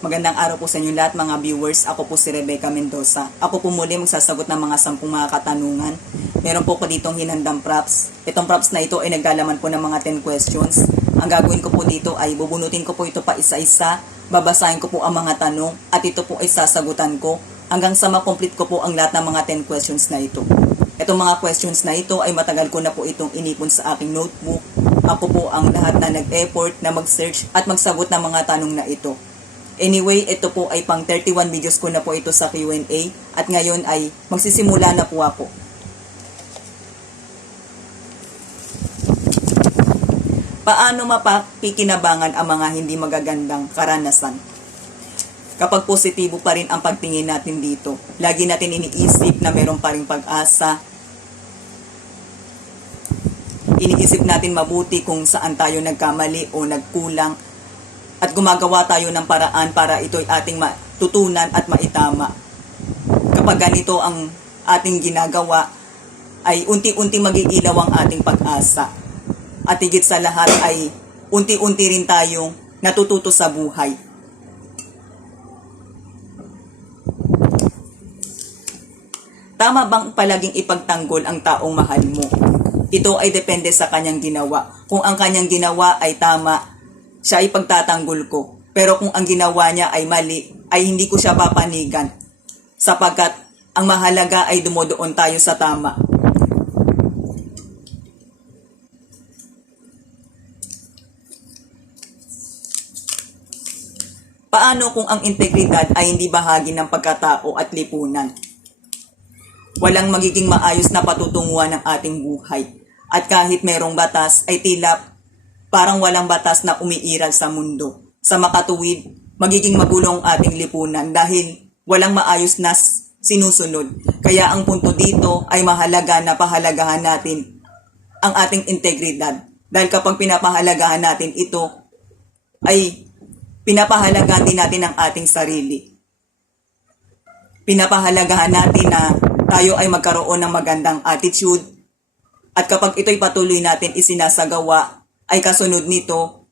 Magandang araw po sa inyo lahat mga viewers. Ako po si Rebecca Mendoza. Ako po muli magsasagot ng mga 10 mga katanungan. Meron po ko ditong hinandang props. Itong props na ito ay naglalaman po ng mga 10 questions. Ang gagawin ko po dito ay bubunutin ko po ito pa isa-isa. Babasahin ko po ang mga tanong at ito po ay sasagutan ko hanggang sa makomplete ko po ang lahat ng mga 10 questions na ito. Itong mga questions na ito ay matagal ko na po itong inipon sa aking notebook. Ako po ang lahat na nag-effort na mag-search at magsagot ng mga tanong na ito. Anyway, ito po ay pang 31 videos ko na po ito sa Q&A at ngayon ay magsisimula na po ako. Paano mapakikinabangan ang mga hindi magagandang karanasan? Kapag positibo pa rin ang pagtingin natin dito, lagi natin iniisip na meron pa rin pag-asa. Iniisip natin mabuti kung saan tayo nagkamali o nagkulang at gumagawa tayo ng paraan para ito'y ating matutunan at maitama. Kapag ganito ang ating ginagawa, ay unti-unti magigilaw ang ating pag-asa. At higit sa lahat ay unti-unti rin tayong natututo sa buhay. Tama bang palaging ipagtanggol ang taong mahal mo? Ito ay depende sa kanyang ginawa. Kung ang kanyang ginawa ay tama, siya ay pagtatanggol ko. Pero kung ang ginawa niya ay mali, ay hindi ko siya papanigan. Sapagkat ang mahalaga ay dumodoon tayo sa tama. Paano kung ang integridad ay hindi bahagi ng pagkatao at lipunan? Walang magiging maayos na patutunguhan ng ating buhay. At kahit merong batas ay tila parang walang batas na umiiral sa mundo. Sa makatuwid, magiging magulong ating lipunan dahil walang maayos na sinusunod. Kaya ang punto dito ay mahalaga na pahalagahan natin ang ating integridad. Dahil kapag pinapahalagahan natin ito, ay pinapahalagahan din natin ang ating sarili. Pinapahalagahan natin na tayo ay magkaroon ng magandang attitude. At kapag ito'y patuloy natin isinasagawa, ay kasunod nito,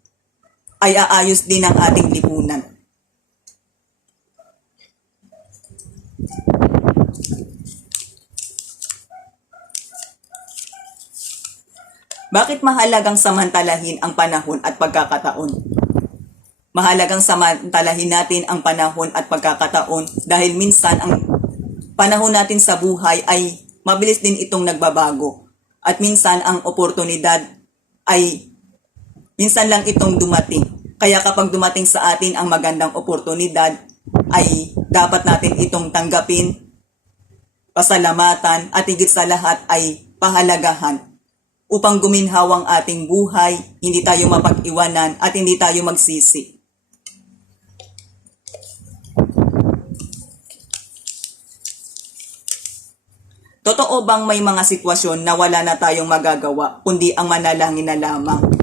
ay aayos din ang ating lipunan. Bakit mahalagang samantalahin ang panahon at pagkakataon? Mahalagang samantalahin natin ang panahon at pagkakataon dahil minsan ang panahon natin sa buhay ay mabilis din itong nagbabago. At minsan ang oportunidad ay minsan lang itong dumating. Kaya kapag dumating sa atin ang magandang oportunidad, ay dapat natin itong tanggapin, pasalamatan, at higit sa lahat ay pahalagahan. Upang guminhaw ang ating buhay, hindi tayo mapag-iwanan at hindi tayo magsisi. Totoo bang may mga sitwasyon na wala na tayong magagawa, kundi ang manalangin na lamang?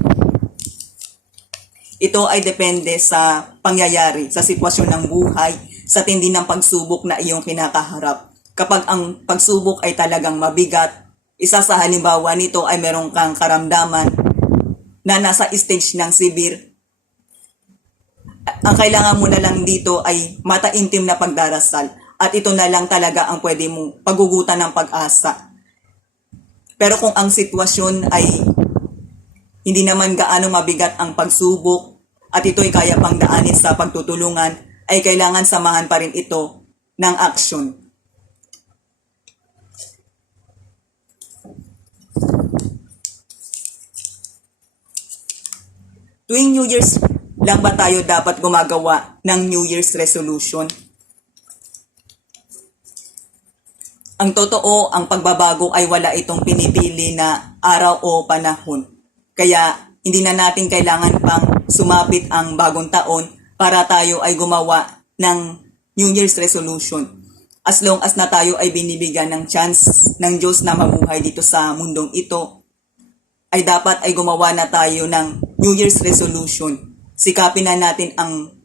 Ito ay depende sa pangyayari, sa sitwasyon ng buhay, sa tindi ng pagsubok na iyong kinakaharap. Kapag ang pagsubok ay talagang mabigat, isa sa halimbawa nito ay merong kang karamdaman na nasa stage ng severe. Ang kailangan mo na lang dito ay mataimtim na pagdarasal at ito na lang talaga ang pwede mong pagugutan ng pag-asa. Pero kung ang sitwasyon ay hindi naman gaano mabigat ang pagsubok at ito'y kaya pang daanin sa pagtutulungan, ay kailangan samahan pa rin ito ng aksyon. Tuwing New Year's lang ba tayo dapat gumagawa ng New Year's resolution? Ang totoo, ang pagbabago ay wala itong pinipili na araw o panahon. Kaya hindi na natin kailangan pang sumapit ang bagong taon para tayo ay gumawa ng New Year's resolution. As long as na tayo ay binibigyan ng chance ng Diyos na mabuhay dito sa mundong ito, ay dapat ay gumawa na tayo ng New Year's resolution. Sikapin na natin ang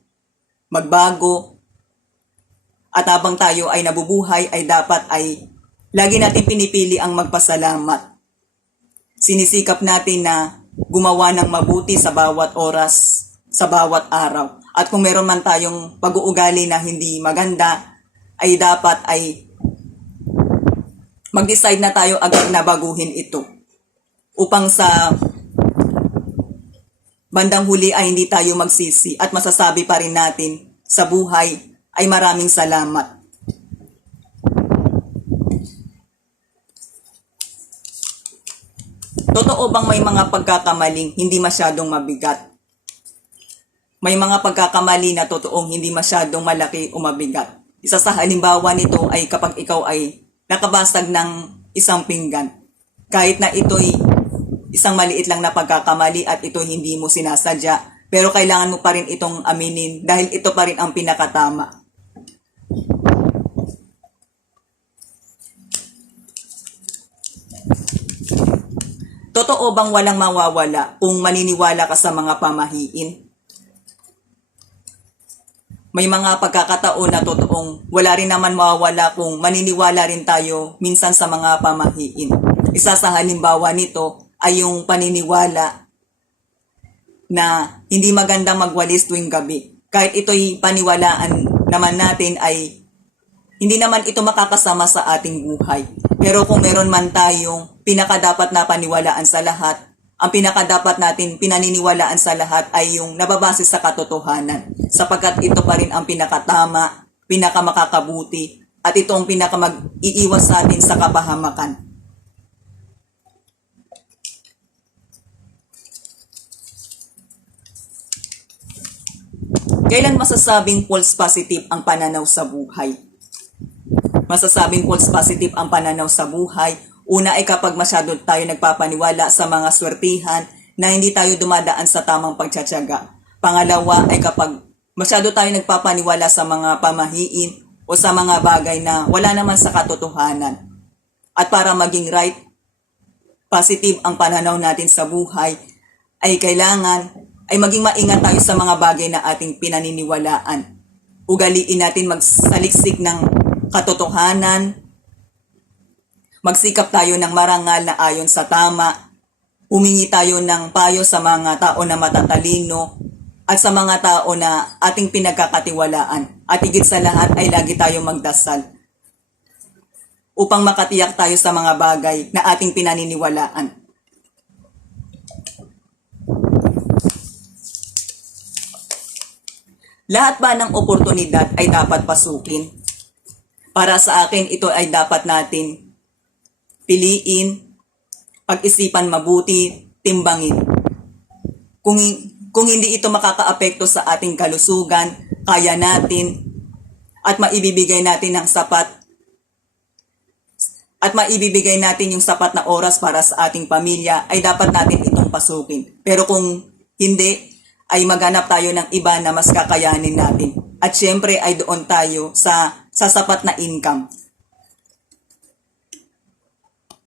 magbago at habang tayo ay nabubuhay ay dapat ay lagi natin pinipili ang magpasalamat. Sinisikap natin na gumawa ng mabuti sa bawat oras, sa bawat araw. At kung meron man tayong pag-uugali na hindi maganda, ay dapat ay mag-decide na tayo agad na baguhin ito. Upang sa bandang huli ay hindi tayo magsisi at masasabi pa rin natin sa buhay ay maraming salamat. Totoo bang may mga pagkakamaling hindi masyadong mabigat? May mga pagkakamali na totoong hindi masyadong malaki o mabigat. Isa sa halimbawa nito ay kapag ikaw ay nakabasag ng isang pinggan. Kahit na ito'y isang maliit lang na pagkakamali at ito hindi mo sinasadya, pero kailangan mo pa rin itong aminin dahil ito pa rin ang pinakatama. Totoo bang walang mawawala kung maniniwala ka sa mga pamahiin? May mga pagkakataon na totoong wala rin naman mawawala kung maniniwala rin tayo minsan sa mga pamahiin. Isa sa halimbawa nito ay yung paniniwala na hindi magandang magwalis tuwing gabi. Kahit ito'y paniwalaan naman natin ay hindi naman ito makakasama sa ating buhay. Pero kung meron man tayong pinakadapat na paniwalaan sa lahat, ang pinakadapat natin pinaniniwalaan sa lahat ay yung nababase sa katotohanan. Sapagkat ito pa rin ang pinakatama, pinakamakakabuti, at ito ang pinakamag-iiwas sa atin sa kapahamakan. Kailan masasabing false positive ang pananaw sa buhay? Masasabing false positive ang pananaw sa buhay. Una ay kapag masyado tayo nagpapaniwala sa mga swertihan na hindi tayo dumadaan sa tamang pagtsatsaga. Pangalawa ay kapag masyado tayo nagpapaniwala sa mga pamahiin o sa mga bagay na wala naman sa katotohanan. At para maging right, positive ang pananaw natin sa buhay, ay kailangan ay maging maingat tayo sa mga bagay na ating pinaniniwalaan. Ugaliin natin magsaliksik ng katotohanan, magsikap tayo ng marangal na ayon sa tama, humingi tayo ng payo sa mga tao na matatalino at sa mga tao na ating pinagkakatiwalaan. At higit sa lahat ay lagi tayong magdasal upang makatiyak tayo sa mga bagay na ating pinaniniwalaan. Lahat ba ng oportunidad ay dapat pasukin? Para sa akin, ito ay dapat natin piliin, pag-isipan mabuti, timbangin. Kung hindi ito makakaapekto sa ating kalusugan, kaya natin at maibibigay natin ng sapat at maibibigay natin yung sapat na oras para sa ating pamilya, ay dapat natin itong pasukin. Pero kung hindi, ay maghanap tayo ng iba na mas kakayanin natin. At syempre ay doon tayo sa sapat na income.